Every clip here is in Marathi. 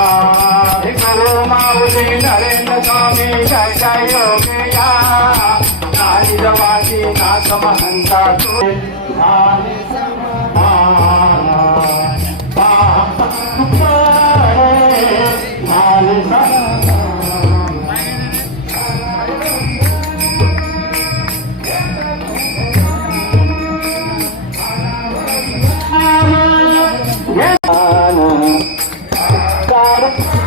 गुरु माऊली नरेंद्र स्वामी जय जय योगिया नाणी जवासी नागम अंता झाले समाधान झाले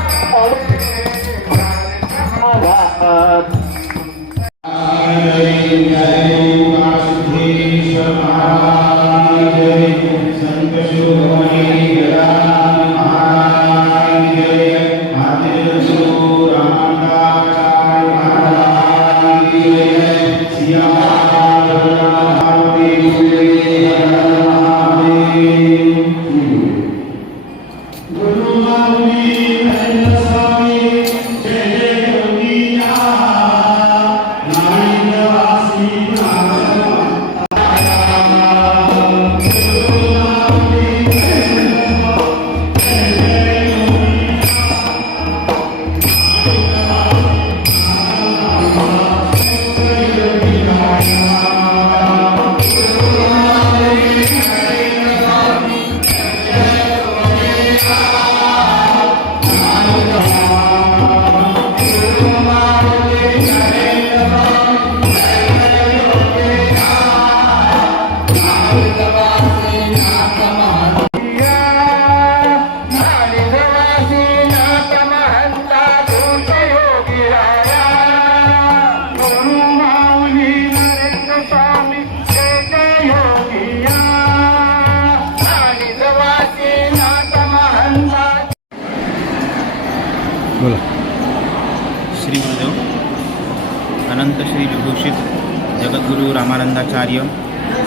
आचार्य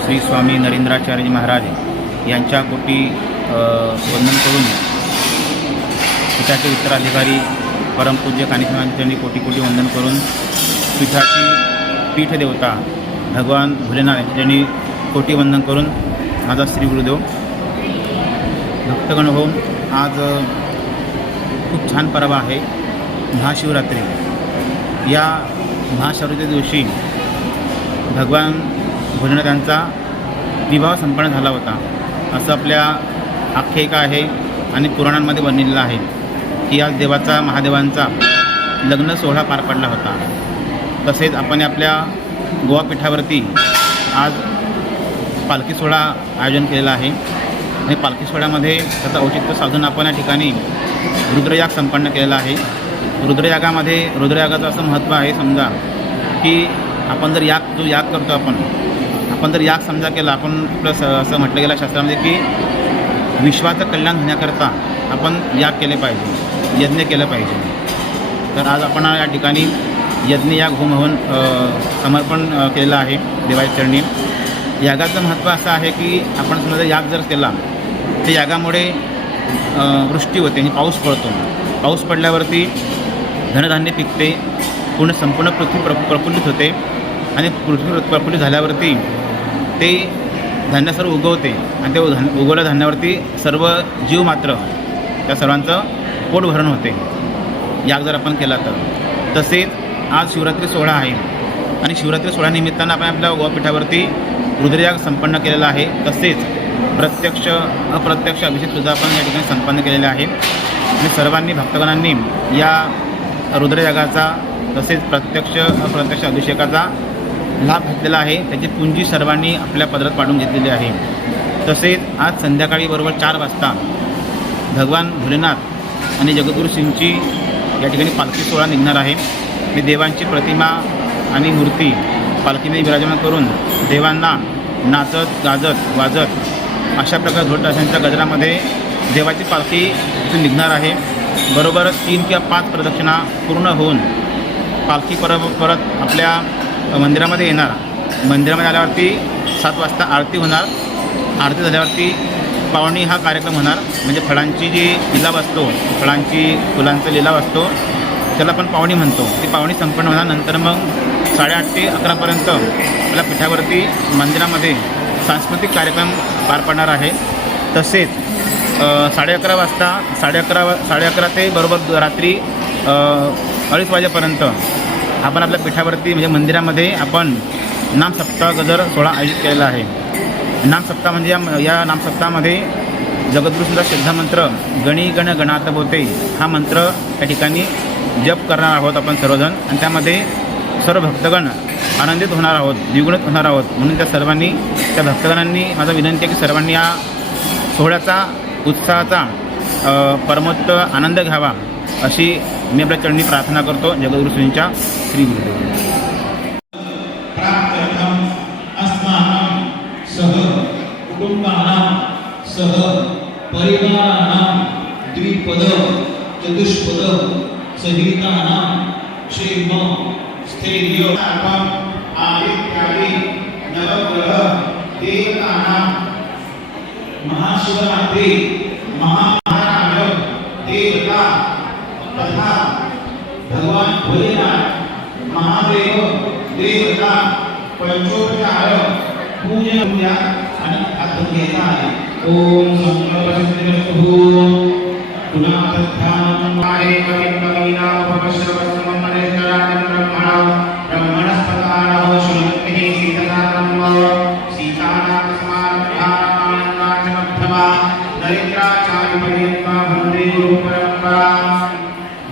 श्री स्वामी नरेंद्राचार्य महाराज यांच्या कोटी वंदन करून पीठाचे उत्तराधिकारी परमपूज्य कानिश्वरांच्यांनी कोटी कोटी वंदन करून पीठाची पीठदेवता भगवान भोलेनाथ यांनी कोटी वंदन करून माझा श्री गुरुदेव भक्तगण होऊन आज खूप छान पर्व आहे महाशिवरात्री. या महाशिवरात्री दिवशी भगवान भोलेनाथांचा विवाह संपन्न झाला होता. असं आपल्या आख्यायिका आहे आणि पुराणांमध्ये बनलेला आहे की आज देवाचा महादेवांचा लग्न सोहळा पार पडला होता. तसेच आपण आपल्या गोवापीठावरती आज पालखी सोहळा आयोजन केलेला आहे. आणि पालखी सोहळ्यामध्ये त्याचं औचित्य साधून आपण या ठिकाणी रुद्रयाग संपन्न केलेला आहे. रुद्रयागामध्ये रुद्रयागाचं असं महत्त्व आहे समजा की आपण जर याग जो याग करतो आपण आपण जर याग समजा केला आपण प्लस असं म्हटलं गेलं शास्त्रामध्ये की विश्वाचं कल्याण होण्याकरता आपण याग केले पाहिजे यज्ञ केलं पाहिजे. तर आज आपण या ठिकाणी यज्ञ याग होम हवन समर्पण केलेलं आहे देवाच्या चरणी. यागाचं महत्त्व असं आहे की आपण समजा याग जर केला तर यागामुळे वृष्टी होते आणि पाऊस पडतो. पाऊस पडल्यावरती धनधान्य पिकते पूर्ण संपूर्ण पृथ्वी प्र प्रफुल्लित होते आणि पृथ्वी प्रफुल्लित झाल्यावरती ते धान्य सर्व उगवते आणि ते धान उगवल्या धान्यावरती सर्व जीव मात्र त्या सर्वांचं पोट भरण होते. याग जर आपण केला तर. तसेच आज शिवरात्री सोहळा आहे. आणि शिवरात्री सोहळ्यानिमित्तानं आपण आपल्या गोवापीठावरती रुद्रयाग संपन्न केलेला आहे. तसेच प्रत्यक्ष अप्रत्यक्ष अभिषेकसुद्धा आपण या ठिकाणी संपन्न केलेला आहे. आणि सर्वांनी भक्तगणांनी या रुद्रयागाचा तसेच प्रत्यक्ष अप्रत्यक्ष अभिषेकाचा लाभ घेतलेला आहे. त्याची पुंजी सर्वांनी आपल्या पदरात पाडून घेतलेली आहे. तसेच आज संध्याकाळी बरोबर चार वाजता भगवान भोलेनाथ आणि जगद्गुरू सिंगची या ठिकाणी पालखी सोहळा निघणार आहे. मी देवांची प्रतिमा आणि मूर्ती पालखीने विराजमान करून देवांना नाचत गाजत वाजत अशा प्रकारे ढोलताशांच्या गजरामध्ये देवाची पालखी इथून निघणार आहे. बरोबर तीन किंवा पाच प्रदक्षिणा पूर्ण होऊन पालखी परत परत आपल्या मंदिरामध्ये येणार. मंदिरामध्ये आल्यावरती सात वाजता आरती होणार. आरती झाल्यावरती पावणी हा कार्यक्रम होणार. म्हणजे फळांची जी लिलाव असतो फळांची फुलांचा लिलाव असतो त्याला आपण पावणी म्हणतो. ती पावणी संपन्न होणार. नंतर मग साडेआठ ते अकरापर्यंत आपल्या पिठावरती मंदिरामध्ये सांस्कृतिक कार्यक्रम पार पडणार आहे. तसेच साडे अकरा वाजता साडे अकरा वा साडे अकरा ते बरोबर रात्री अडीच वाजेपर्यंत आपण आपल्या पीठावरती म्हणजे मंदिरामध्ये आपण नामसप्ताह गजर सोहळा आयोजित केलेला आहे. नामसप्ताह म्हणजे या या नामसप्ताहामध्ये जगद्गुरुसुद्धा सिद्धमंत्र गणी गण गणात होते हा मंत्र त्या ठिकाणी जप करणार आहोत आपण सर्वजण. आणि त्यामध्ये सर्व भक्तगण आनंदित होणार आहोत द्विगुणित होणार आहोत. म्हणून त्या सर्वांनी त्या भक्तगणांनी माझा विनंती आहे की सर्वांनी या सोहळ्याचा उत्साहाचा अ, परमोत्त आनंद घ्यावा अशी मी आपल्या चरणी प्रार्थना करतो. जगद्गुरु श्रींच्या श्री गुरुदेव. सह कुटुम्बानां सह परिवाराणां द्विपद चतुष्पद सहितानां क्षेम स्थैर्य आपण आदित्यादि नवग्रह देवतानां महाशिवरात्री महा देवता तथा भगवान भोलेनाथ महादेव देवता पंचोपचार पूजा पूजा आणि हात घ्यायचा आहे ओम संकल्पसिद्धिरस्तु पुन्हा तथ्यानं आहे कविना उपश्रवसमं मनेश्वरानं ब्रह्मणा ब्रह्मणस्पतानः श्रुतिः सीतसानं सीतानाथस्मारभ्यामानन्दाचमध्यमा दरिद्राचार्यपर्यन्ता वन्दे गुरुपरम्परा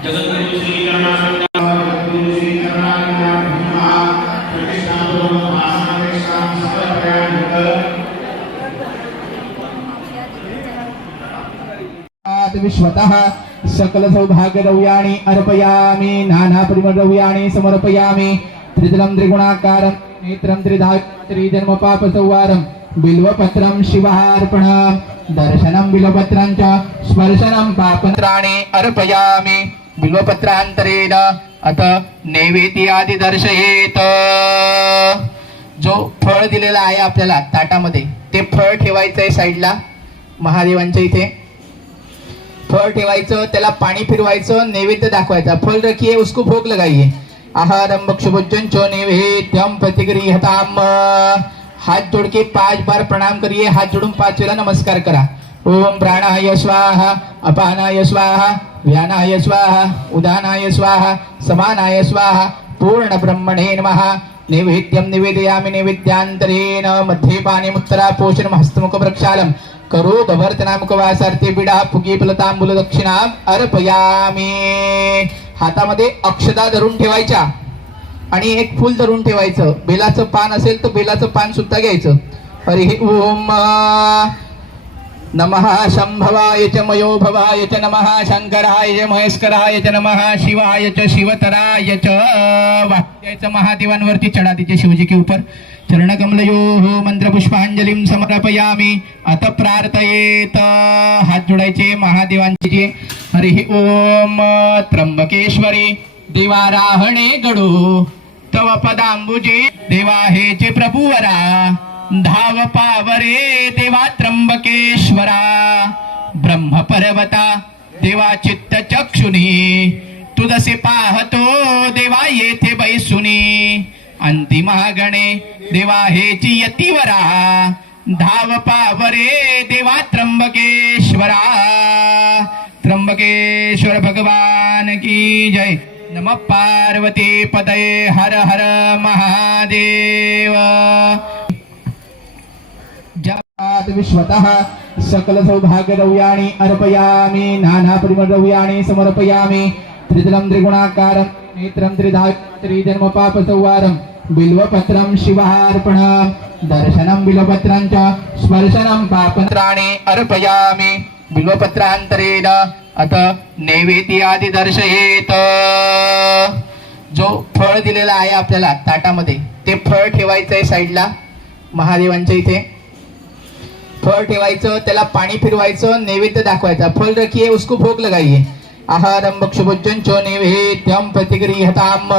जगद्गुरु श्री तुम्ही स्वतः सकल सौभाग्य द्रव्याणी अर्पयामि नाना परिमद्रव्याणी समर्पयामी. समर्पयामि त्रिदलं त्रिगुणाकारं नेत्रं त्रिधा त्रिजन्म पाप संवारं बिल्वपत्रं शिवार्पणं दर्शनं बिल्वपत्रं च स्पर्शनं पापत्राणि अर्पयामि. बिल्वपत्रांतरेण अत नैवेद्यादि दर्शयेत. जो फळ दिलेला आहे आपल्याला ताटामध्ये ते फळ ठेवायचं आहे साईडला महादेवांच्या इथे. फळ ठेवायचं त्याला पाणी फिरवायचं नैवेद्य दाखवायचा. फल रखिये उसको भोग लगाइए आहारम भक्षभोजन चो नैवेद्यम प्रतिगृहताम हाथ जोड़ के बार प्रणाम करिये हाथ जोड़ून पाच वेळा नमस्कार करा. ओम प्राणाय स्वाहा अपानाय स्वाहा व्यानाय स्वाहा उदानाय स्वाहा समानाय स्वाहा पूर्ण ब्रह्मणे नमः. नैवेद्यम निवेदयामि नैवेद्यान्तरेणमध्ये पाणिमुत्तरा पोषण हस्तमुख प्रक्षालम करो करोदवर्तनामुखवासार्थे बिडा फुगी फलतांबुल दक्षिणा अर्पयामी. हातामध्ये अक्षदा धरून ठेवायच्या आणि एक फुल धरून ठेवायचं. बेलाचं पान असेल तर बेलाचं पान सुद्धा घ्यायचं. हरि ओम. नमः शंभवाय च मयोभवाय च नमः शंकराय च महेशकराय च नमः शिवाय च शिवतराय च. वाक्याचं महादेवांवरती चढा तिचे शिवजी के ऊपर चरण मंत्रपुष्पांजलीं समर्पयामी। अत प्रार्थयेत। हात जोडायचे महादेवांचे जे. हरी ओम त्र्यंबकेश्वरी। देवाराहणे गडो। तव पदांबुजे देवा हेचे प्रभुवरा। धाव पावरे देवा त्र्यंबकेश्वरा। ब्रह्म पर्वता देवा चित्त चक्षुनी तुझसे पाहतो देवा येथे बैसुनी। अंतिमागणे देवा हेची यतीवरा धाव पावरे देवा त्र्यंबकेश्वरा त्र्यंबकेश्वर भगवान की जय नम पार्वती पदये हर हर महादेव जगात विश्वतः सकल सौभाग्य द्रव्याणी अर्पयामि नाना परिमल द्रव्याणी समर्पयामि त्रिदलं त्रिगुणाकारं नेत्रं त्रिधा त्रिजन्म पाप संवारं बिल्वपत्रं शिवार्पणं दर्शनं बिल्वपत्रं च स्पर्शनं पापत्राणि अर्पयामि। बिल्वपत्रांतरेण अत नैवेद्यादि दर्शयेत जो फळ दिलेला आहे आपल्याला ताटामध्ये ते फळ ठेवायचं आहे साईडला महादेवांच्या इथे. फळ ठेवायचं त्याला पाणी फिरवायचं नैवेद्य दाखवायचा. फल रखिये उसको भोग लगाइए। आहारम भक्षभोजन चो नैवेद्यम प्रतिगृहताम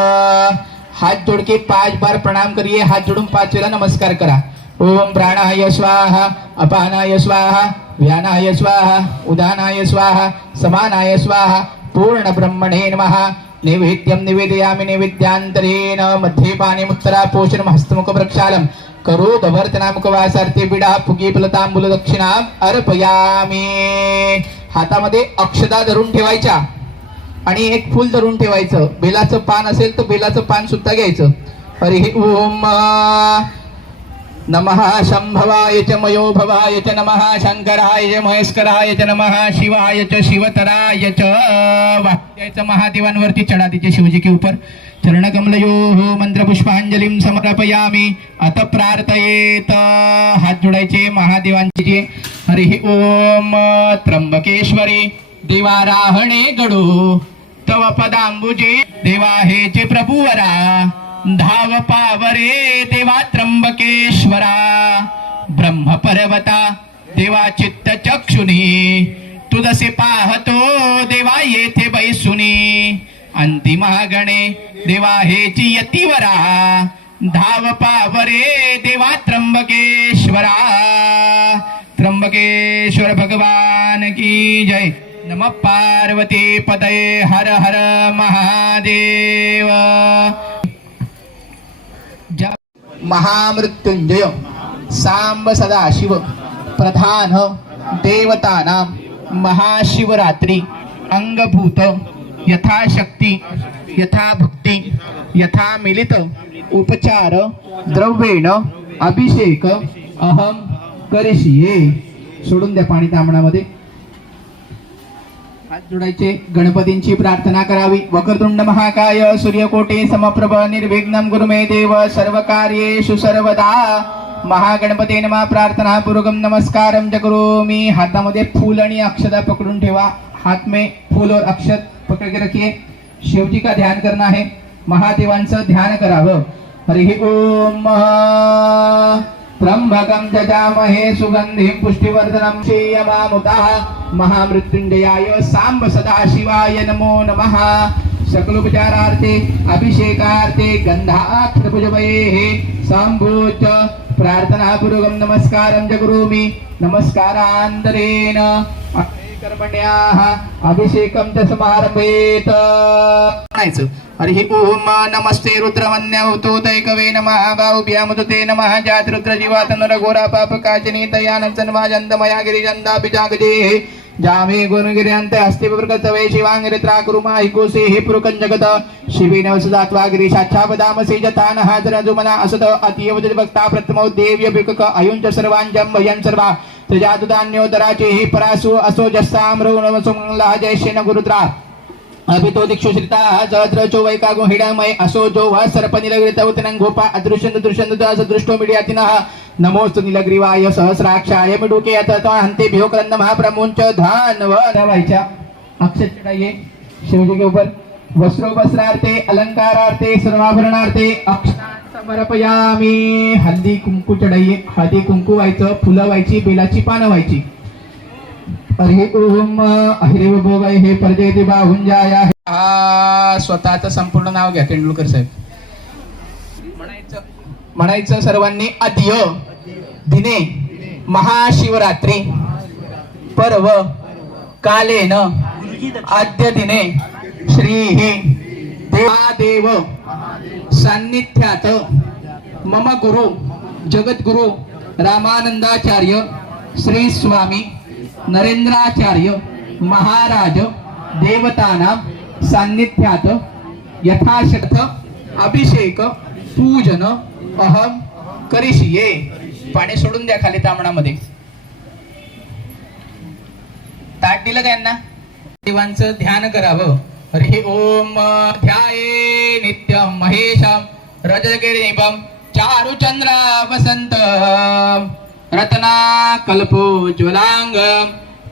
हाथ जोड़ के पांच बार प्रणाम करिए हाथ जोड़ून पांच वेळा नमस्कार करा। ओम प्राणाय स्वाहा अपानाय स्वाहा व्यानाय स्वाहा उदानाय स्वाहा समानाय स्वाहा पूर्ण ब्रह्मणे नमः। नैवेद्यं निवेदयामि निवेद्यान्तरेणमध्ये पाणिमुत्तरा पोषणं हस्तमुख प्रक्षालम्। करो दवर्तना वासार्थे बिडा फुगी फलतांबुल दक्षिणा अर्पयामि। हातामध्ये अक्षदा धरून ठेवायच्या. आणि एक फुल धरून ठेवायचं. बेलाचं पान असेल तर बेलाचं पान सुद्धा घ्यायचं. हरि ओम. नमः शंभवाय च मयोभवाय च नमः शंकराय च महेशकराय च नमः शिवाय च शिवतराय च. वाक्याचं महादेवांवरती चढा तिचे शिवजी के ऊपर चरणकमलयोः मंत्रपुष्पांजलीं मंत्र समर्पयामी। अत प्रार्थयेत। हात जोडायचे महादेवांचे. जे ओम त्र्यंबकेश्वरी। देवाराहणे गडो। तव पदांबुजे देवा हेचे प्रभुवरा। धाव पावरे देवा त्र्यंबकेश्वरा। ब्रह्म पर्वता देवा चित्त चक्षुनी। तुदसे पाहतो देवा येथे बैसुनी। अंतिमागणे देवा हेची यतिवरा धाव पावरे देवा त्र्यंबकेश्वरा त्र्यंबकेश्वर भगवान की जय नम पार्वती पदये हर हर महादेव ज- महामृत्युंजय सांब सदाशिव प्रधान देवतानां महाशिवरात्री अंगभूत यथाशक्ती यथाभक्ती यथा मिलित उपचार द्रव्येण अभिषेक अहम करिष्ये. सोडून द्या पाणी तांबणामध्ये हात जोडायचे. गणपतींची प्रार्थना करावी. वक्रतुंड महाकाय सूर्यकोटी समप्रभ निर्विघ्नं गुरुमे देव सर्व कार्येषु सर्वदा. महागणपती नमा प्रार्थना पूर्वकम नमस्कारम च करोमी हातामध्ये फूल आणि अक्षता पकडून ठेवा. हाथ में फूल और अक्षत पकड़ के रखिए। शिवजी का ध्यान करना है। महादेवांचं ध्यान करावं। हरि ओम त्र्यंबकं जजामहे सुगन्धिं पुष्टिवर्धनं श्रीयमामुतः महामृत्युञ्जयाय साम्ब सदाशिवाय नमो नमः। सकलोपचारार्थे अभिषेकार्थे गन्धाक्षरपुजपयेः सम्भूच प्रार्थनापूर्वकं नमस्कारं च करोमि नमस्कारान्तरेण। कर्मण्याः अभिषेकं च समारभेत। म्हणायचं हरि ओम नमस्ते रुद्रमन्यवतोदैकवे नमः बाहुभ्यामुदते नमः जात रुद्र जीवात नर घोरा पाप काचनी तयानंदन वाजंदमया गिरिजंदा बिजागजे जामे गुणगिर्यंत हस्ते प्रकृतवे शिवांगिरि त्राकुरुमा हिकोसे हि पुरुकं जगत शिवे नवसदात्वा गिरीशाच्छापदामसे जतान हाजर जुमना असत अतीव भक्ता प्रथमो देव्य बिकक अयुंच सर्वांजम भयं सर्वा। तजातुदान्योदराचे हे परासु असो जस्साम्रो जय जयशेन गुरुद्रा अभितो दिक्षु श्रिता जद्र वैकागो हिडामय असो जो वा सर्प निलग्रित उतनं गोपा अदृश्यंत दृश्यंत दास दृष्टो मिडियातिनः नमोस्तु निलग्रीवाय सहस्राक्षाय मिडुके अथ हंते भियोक्रंद महाप्रमुंच धान व व्हायच्या अक्षर चढाइए शिवजी के ऊपर. वस्त्रोपस्त्रार्थे अलंकारार्थे सर्वाभरणार्थे अक्षरां समर्पयामी। हल्दी कुंकू चढाई हळदी कुंकू व्हायचं फुलं व्हायची बेलाची पानं व्हायची हरि ओम हरे भोगाय हे परदेती बाहुंजाय हा स्वतःचं संपूर्ण नाव घ्या तेंडुलकर साहेब. म्हणायचं म्हणायचं सर्वांनी अद्य दिने महाशिवरात्री पर्व कालेन आद्य दिने श्री देवादेव सान्निध्यात मम गुरु जगद्गुरु रामानंदाचार्य श्री स्वामी नरेंद्राचार्य महाराज देवताना सान्निध्यात यथाशक्त अभिषेक पूजन अहम करिषिये. पाणी सोडून द्या खाली तांबणामध्ये. ताट दिलं का यांना? देवांचं ध्यान करावं. हरि ओम ध्याये नित्यं महेशं रजगिरीपं चारुचंद्र वसंत रत्ना कल्पो ज्वलांगम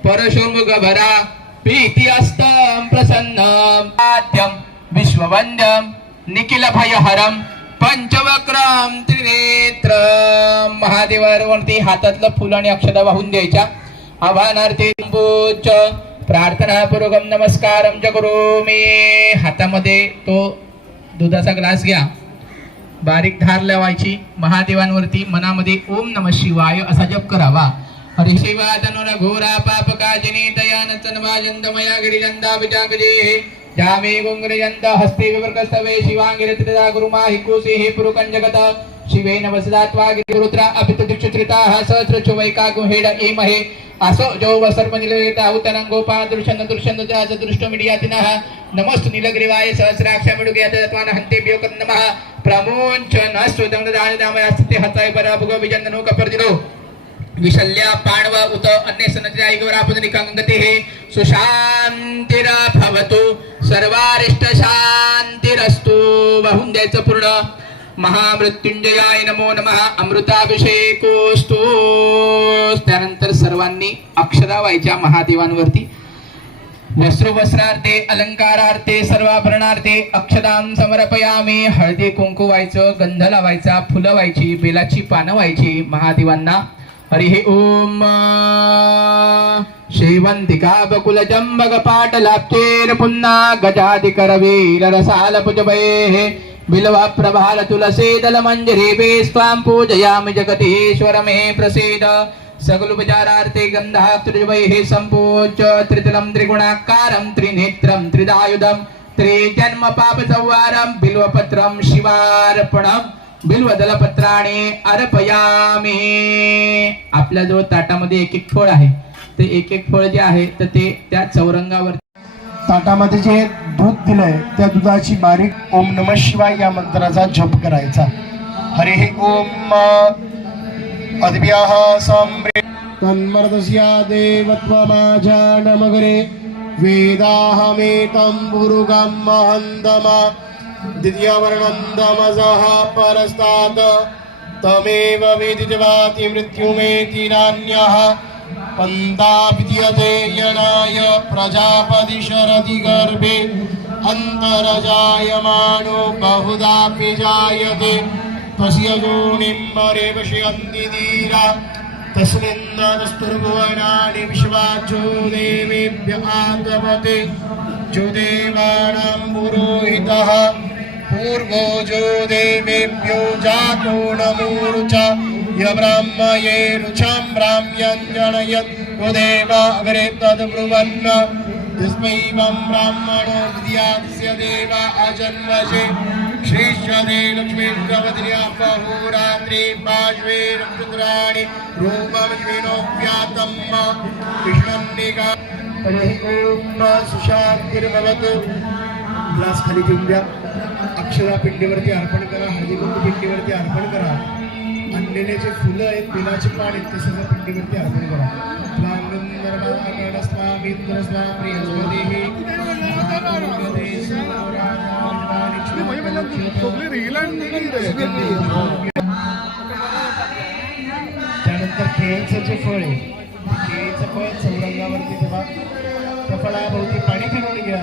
परशुमुगभरा प्रीति अस्तम प्रसन्नम आद्यम विश्ववंद्यम निखिल भयहरम पंचवक्रम त्रिनेत्रम महादेवावरती हातातलं फुल आणि अक्षता वाहून द्यायच्या। आव्हानार्थी पूज प्रार्थनापूर्वकम नमस्कारम च मी हातामध्ये तो दुधाचा ग्लास घ्या. बारीक धार लावायची. महादेवांवरती मनामध्ये ओम नम शिवाय असा जप करावा. हरे शिवा तनुर घोरा पाप काजनी दयान तन्वाजंद मया गिरिजंदा विजागजे. जामे गुंगरिजंद हस्ते विवर्कस्तवे शिवांगिरि त्रिदा गुरुमा हिकुसे हे पुरुकं शिवेन वसदात्वा गिरुद्रा अपित सहस्र चो वैका गुहेड एमहे असो जो वसर्पनिलयता उतनं गोपा दृशन दृशन जाच दृष्टमिडियातिनः नमस्तु नीलग्रीवाय सहस्राक्ष मिडुगयातत्वान हन्तेभ्यो कर नमः। प्रमोञ्च नस्तु दंडदानदामयास्ते हताय पराभुग विजन्दनो कपर्दिनो। विशल्या पाण्व उत अन्य हे सुशान्तिरा भवतु। सर्वारिष्ट शान्तिरस्तु वाहून द्यायचं पूर्ण महामृत्युंजयाय नमो नमः. अमृताभिषेकोस्तु त्यानंतर सर्वांनी अक्षरा व्हायच्या महादेवांवरती. वस्त्र वस्त्रार्थे अलंकारार्थे सर्वाभरणार्थे अक्षदाम समर्पयामी. हळदी कुंकू व्हायचं गंध लावायचा फुलं व्हायची बेलाची पानं व्हायची महादेवांना. हरि ओम. शेवंतिका बकुल बिलव प्रभाल तुलसी दल मंजरी बेस्वाम पूजयामि जगदीश्वर मे प्रसीद सगलुपचारार्थे गन्धात्रिजवैः सम्पूज्य त्रितलं त्रिगुणाकारं त्रिनेत्रं त्रिदायुधं त्रिजन्म पापसंवारं बिल्वपत्रं शिवार्पणं बिल्वदलपत्राणे अर्पयामि। आपल्याजवळ ताटामध्ये एक एक फळ आहे ते एक एक फळ जे आहे तर ते त्या चौरंगावर ताटामध्ये जे दूध दिलंय त्या दुधाची बारीक ओम नम शिवाय या मंत्राचा जप करायचा. हरे ओम सम्रे तन्मर्दस्या देवत्वमाजा नमगरे वेदाहमेतं पुरुगं महन्दमा द्वितीयवर्णन्दमजः परस्तात् तमेव वेदितवाति मृत्युमेति नान्यः। पन्ता विद्यते यणाय प्रजापति शरदि गर्भे अन्तरजायमाणो बहुधापि जायते। तस्य योनिं धीरा तस्मिन्नस्तुर्भुवनानि विश्वाचो देवेभ्य आगमते। ज्योदेवानां पुरोहितः पूर्वो ज्योदेवेभ्यो जातो नमोरुचा य ब्राह्मये रुचां ब्राह्म्यञ्जनयत् यो देव अग्रे तद्ब्रुवन् तस्मै वं ब्राह्मणो विद्यास्य देव अजन्मजे श्रीश्वदे लक्ष्मीर्गवद्र्या बहुरात्रि पार्श्वे रुद्राणि रूपमश्विनो व्यातम् कृष्णं निगा हरे ओम सुशांतिर्भवतु ग्लास खाली घेऊन द्या अक्षरा पिंडीवरती अर्पण करा हळदी कुंकू पिंडीवरती अर्पण करा आणलेले जे फुलं आहेत बिलाचे पान आहेत ते सगळं पिंडीवरती अर्पण करा. त्यानंतर केळीचं जे फळ आहे केळीचं फळ चौरंगावरती तेव्हा त्या फळाभोवती पाणी फिरवून घ्या.